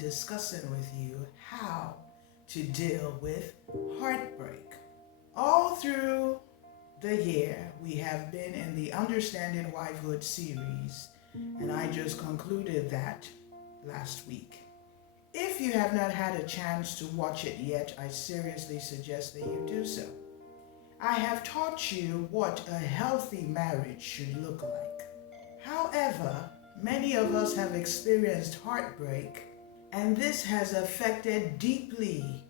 discussing with you how to deal with heartbreak. All through the year, we have been in the Understanding Wifehood series, and I just concluded that last week. If you have not had a chance to watch it yet, I seriously suggest that you do so. I have taught you what a healthy marriage should look like. However, many of us have experienced heartbreak, and this has affected deeply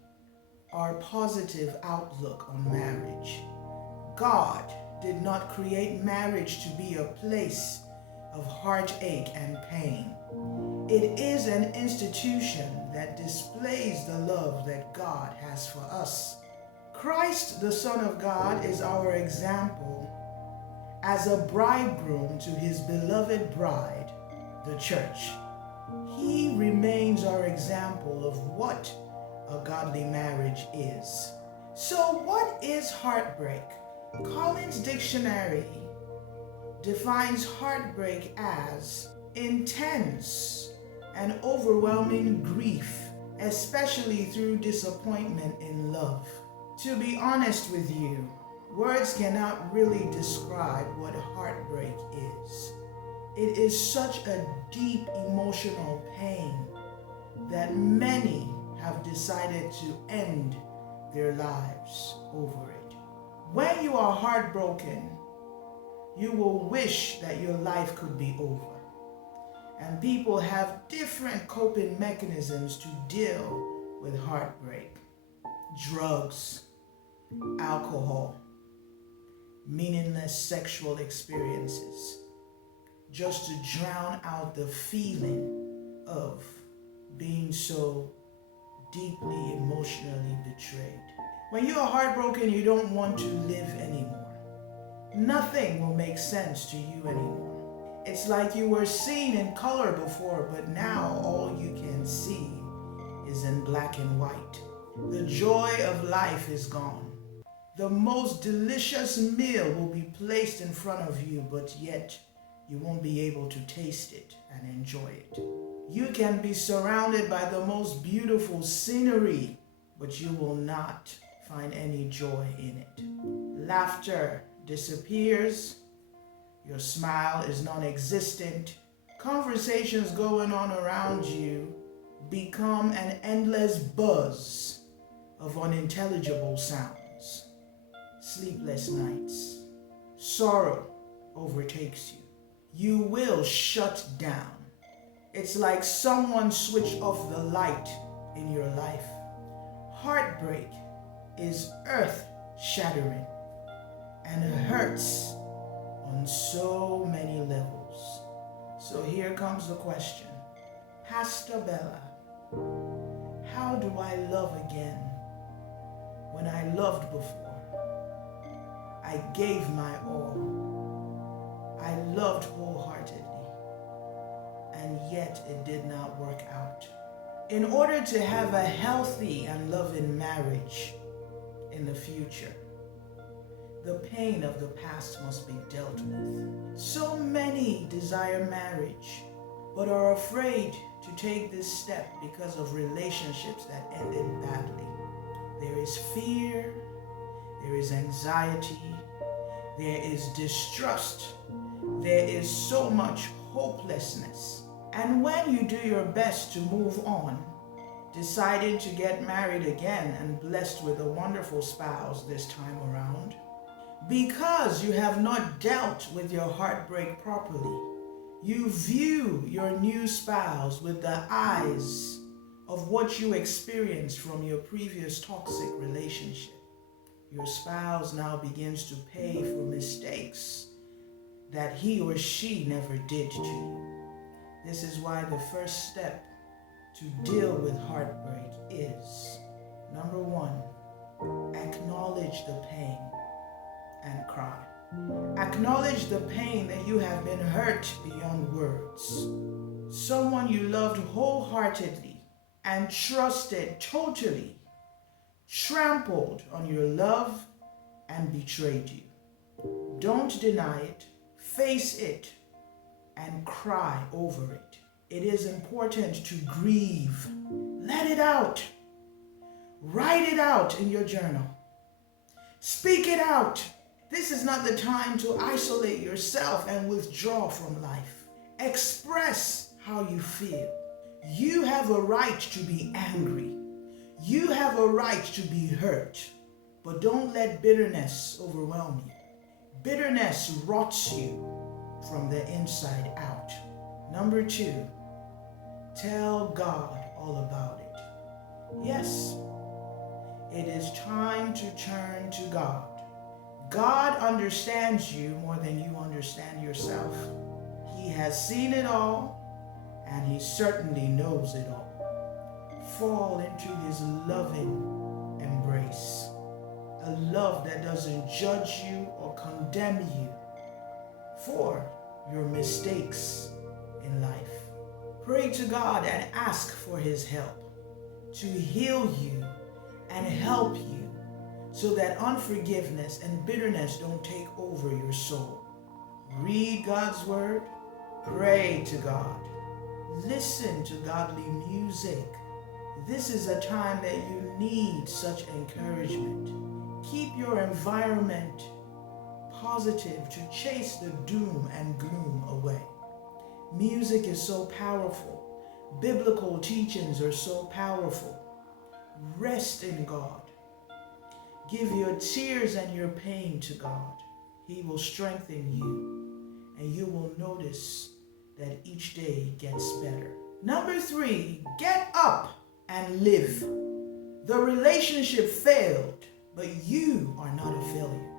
our positive outlook on marriage. God did not create marriage to be a place of heartache and pain. It is an institution that displays the love that God has for us. Christ, the Son of God, is our example as a bridegroom to his beloved bride, the church. He remains our example of what a godly marriage is. So what is heartbreak? Collins Dictionary defines heartbreak as intense and overwhelming grief, especially through disappointment in love. To be honest with you, words cannot really describe what heartbreak is. It is such a deep emotional pain that many have decided to end their lives over it. When you are heartbroken, you will wish that your life could be over. And people have different coping mechanisms to deal with heartbreak. Drugs, alcohol, meaningless sexual experiences, just to drown out the feeling of being so deeply emotionally betrayed. When you are heartbroken, you don't want to live anymore. Nothing will make sense to you anymore. It's like you were seen in color before, but now all you can see is in black and white. The joy of life is gone. The most delicious meal will be placed in front of you, but yet you won't be able to taste it and enjoy it. You can be surrounded by the most beautiful scenery, but you will not find any joy in it. Laughter disappears. Your smile is non-existent. Conversations going on around you become an endless buzz of unintelligible sounds. Sleepless nights. Sorrow overtakes you. You will shut down. It's like someone switched off the light in your life. Heartbreak is earth-shattering and hurts on so many levels. So here comes the question. Pastor Bella, how do I love again when I loved before? I gave my all. I loved wholeheartedly, and yet it did not work out. In order to have a healthy and loving marriage in the future, the pain of the past must be dealt with. So many desire marriage, but are afraid to take this step because of relationships that ended badly. There is fear, there is anxiety, there is distrust, there is so much hopelessness. And when you do your best to move on, deciding to get married again and blessed with a wonderful spouse this time around, because you have not dealt with your heartbreak properly, you view your new spouse with the eyes of what you experienced from your previous toxic relationship. Your spouse now begins to pay for mistakes that he or she never did to you. This is why the first step to deal with heartbreak is, number one, acknowledge the pain and cry. Acknowledge the pain that you have been hurt beyond words. Someone you loved wholeheartedly and trusted totally trampled on your love and betrayed you. Don't deny it, face it, and cry over it. It is important to grieve. Let it out. Write it out in your journal. Speak it out. This is not the time to isolate yourself and withdraw from life. Express how you feel. You have a right to be angry. You have a right to be hurt. But don't let bitterness overwhelm you. Bitterness rots you from the inside out. Number 2, tell God all about it. Yes, it is time to turn to God. God understands you more than you understand yourself. He has seen it all, and He certainly knows it all. Fall into His loving embrace. A love that doesn't judge you or condemn you for your mistakes in life. Pray to God and ask for His help to heal you and help you so that unforgiveness and bitterness don't take over your soul. Read God's Word. Pray to God. Listen to godly music. This is a time that you need such encouragement. Keep your environment positive to chase the doom and gloom away. Music is so powerful. Biblical teachings are so powerful. Rest in God. Give your tears and your pain to God. He will strengthen you, and you will notice that each day gets better. Number 3, get up and live. The relationship failed, but you are not a failure.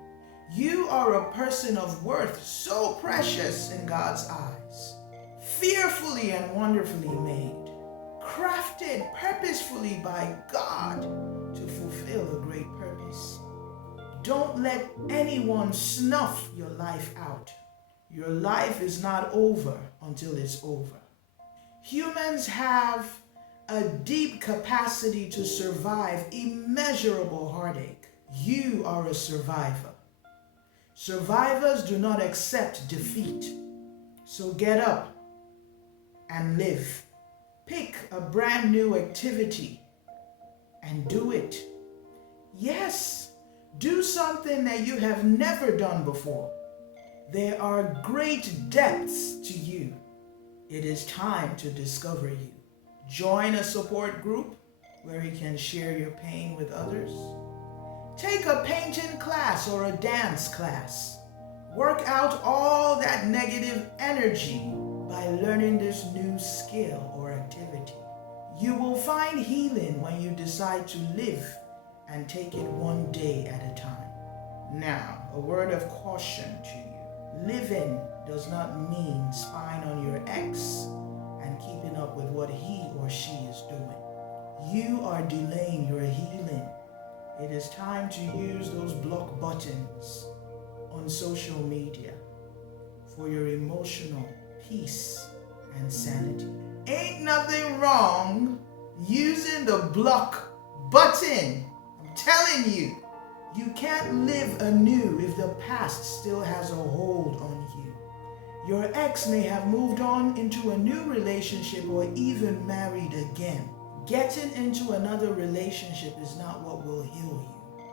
You are a person of worth so precious in God's eyes, fearfully and wonderfully made, crafted purposefully by God to fulfill a great purpose. Don't let anyone snuff your life out. Your life is not over until it's over. Humans have a deep capacity to survive immeasurable heartache. You are a survivor. Survivors do not accept defeat. So get up and live. Pick a brand new activity and do it. Yes, do something that you have never done before. There are great depths to you. It is time to discover you. Join a support group where you can share your pain with others. Take a painting class or a dance class. Work out all that negative energy by learning this new skill or activity. You will find healing when you decide to live and take it one day at a time. Now, a word of caution to you. Living does not mean spying on your ex and keeping up with what he or she is doing. You are delaying your healing. It is time to use those block buttons on social media for your emotional peace and sanity. Ain't nothing wrong using the block button. I'm telling you, you can't live anew if the past still has a hold on you. Your ex may have moved on into a new relationship or even married again. Getting into another relationship is not what will heal you.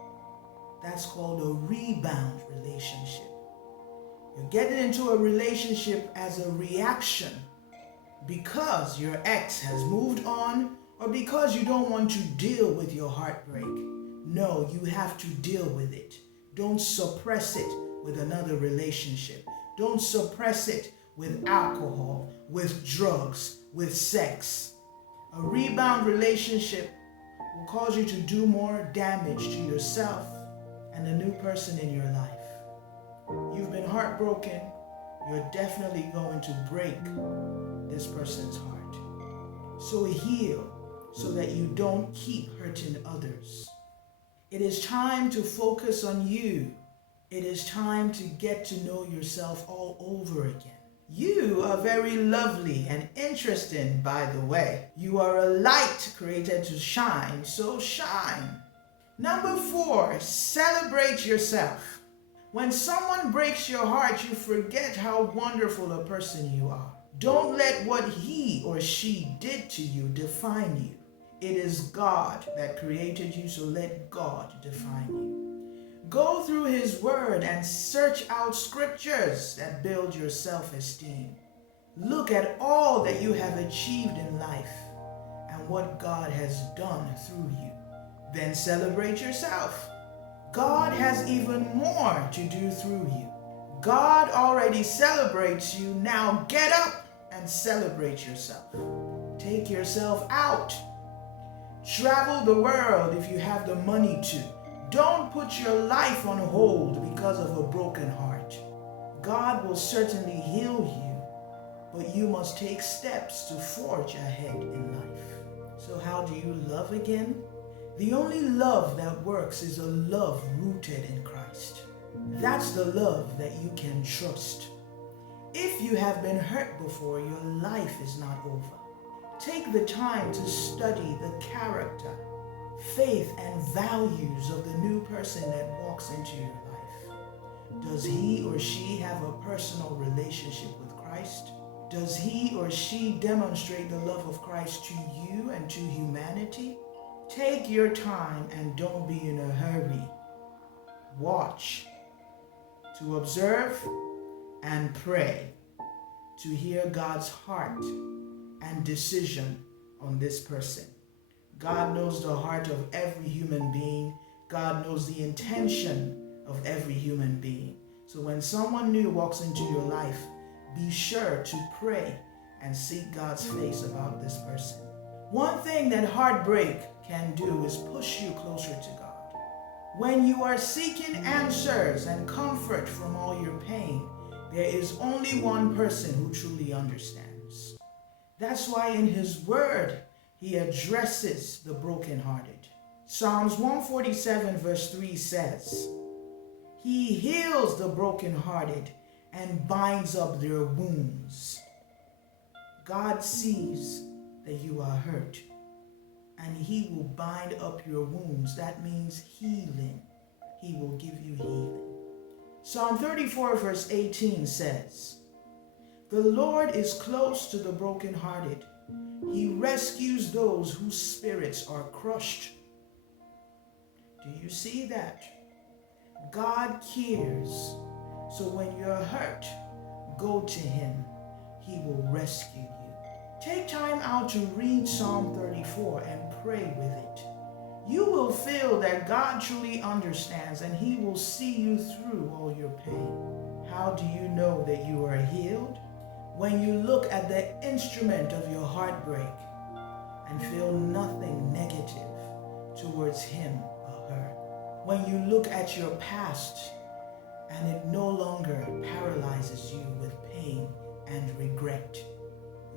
That's called a rebound relationship. You're getting into a relationship as a reaction because your ex has moved on or because you don't want to deal with your heartbreak. No, you have to deal with it. Don't suppress it with another relationship. Don't suppress it with alcohol, with drugs, with sex. A rebound relationship will cause you to do more damage to yourself and the new person in your life. You've been heartbroken. You're definitely going to break this person's heart. So heal so that you don't keep hurting others. It is time to focus on you. It is time to get to know yourself all over again. You are very lovely and interesting, by the way. You are a light created to shine, so shine. Number 4, celebrate yourself. When someone breaks your heart, you forget how wonderful a person you are. Don't let what he or she did to you define you. It is God that created you, so let God define you. Go through his word and search out scriptures that build your self-esteem. Look at all that you have achieved in life and what God has done through you. Then celebrate yourself. God has even more to do through you. God already celebrates you. Now get up and celebrate yourself. Take yourself out. Travel the world if you have the money to. Don't put your life on hold because of a broken heart. God will certainly heal you, but you must take steps to forge ahead in life. So how do you love again? The only love that works is a love rooted in Christ. That's the love that you can trust. If you have been hurt before, your life is not over. Take the time to study the character, faith, and values of the new person that walks into your life. Does he or she have a personal relationship with Christ? Does he or she demonstrate the love of Christ to you and to humanity? Take your time and don't be in a hurry. Watch, to observe and pray, to hear God's heart and decision on this person. God knows the heart of every human being. God knows the intention of every human being. So when someone new walks into your life, be sure to pray and seek God's face about this person. One thing that heartbreak can do is push you closer to God. When you are seeking answers and comfort from all your pain, there is only one person who truly understands. That's why in his word, he addresses the brokenhearted. Psalms 147 verse 3 says, he heals the brokenhearted and binds up their wounds. God sees that you are hurt, and he will bind up your wounds. That means healing. He will give you healing. Psalm 34 verse 18 says, the Lord is close to the brokenhearted. He rescues those whose spirits are crushed. Do you see that? God cares. So when you're hurt, go to him. He will rescue you. Take time out to read Psalm 34 and pray with it. You will feel that God truly understands and he will see you through all your pain. How do you know that you are healed? When you look at the instrument of your heartbreak and feel nothing negative towards him or her. When you look at your past and it no longer paralyzes you with pain and regret.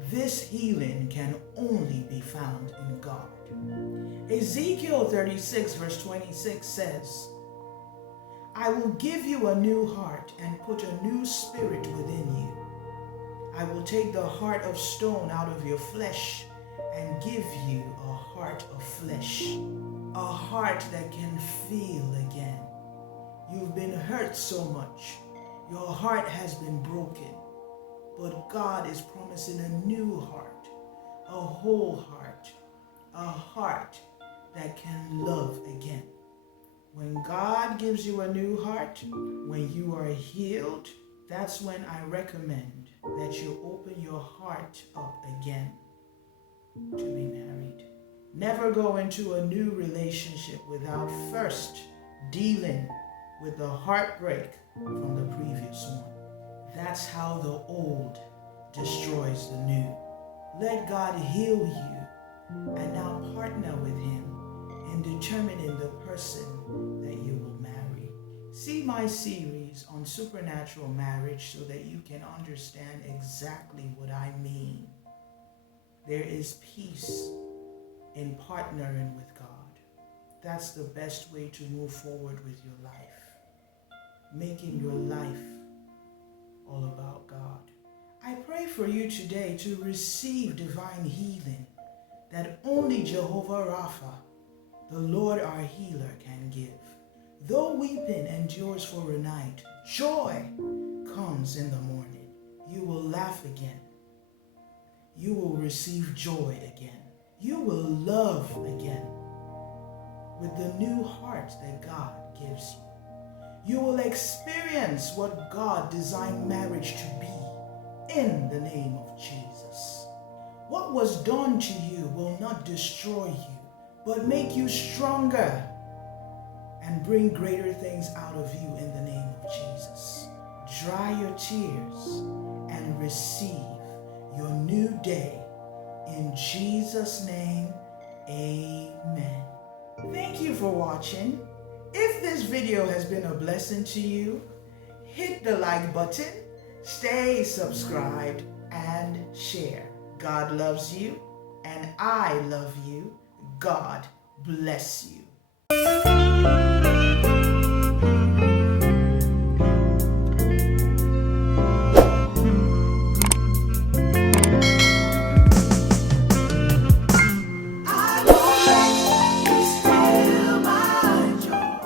This healing can only be found in God. Ezekiel 36 verse 26 says, I will give you a new heart and put a new spirit within you. I will take the heart of stone out of your flesh and give you a heart of flesh, a heart that can feel again. You've been hurt so much. Your heart has been broken. But God is promising a new heart, a whole heart, a heart that can love again. When God gives you a new heart, when you are healed, that's when I recommend that you open your heart up again to be married. Never go into a new relationship without first dealing with the heartbreak from the previous one. That's how the old destroys the new. Let God heal you and now partner with him in determining the person that you will marry. See my series on supernatural marriage so that you can understand exactly what I mean. There is peace in partnering with God. That's the best way to move forward with your life. Making your life all about God. I pray for you today to receive divine healing that only Jehovah Rapha, the Lord our healer, can give. Though weeping endures for a night, joy comes in the morning. You will laugh again. You will receive joy again. You will love again with the new heart that God gives you. You will experience what God designed marriage to be in the name of Jesus. What was done to you will not destroy you, but make you stronger and bring greater things out of you in the name of Jesus. Dry your tears and receive your new day. In Jesus' name, amen. Thank you for watching. If this video has been a blessing to you, hit the like button, stay subscribed, and share. God loves you, and I love you. God bless you.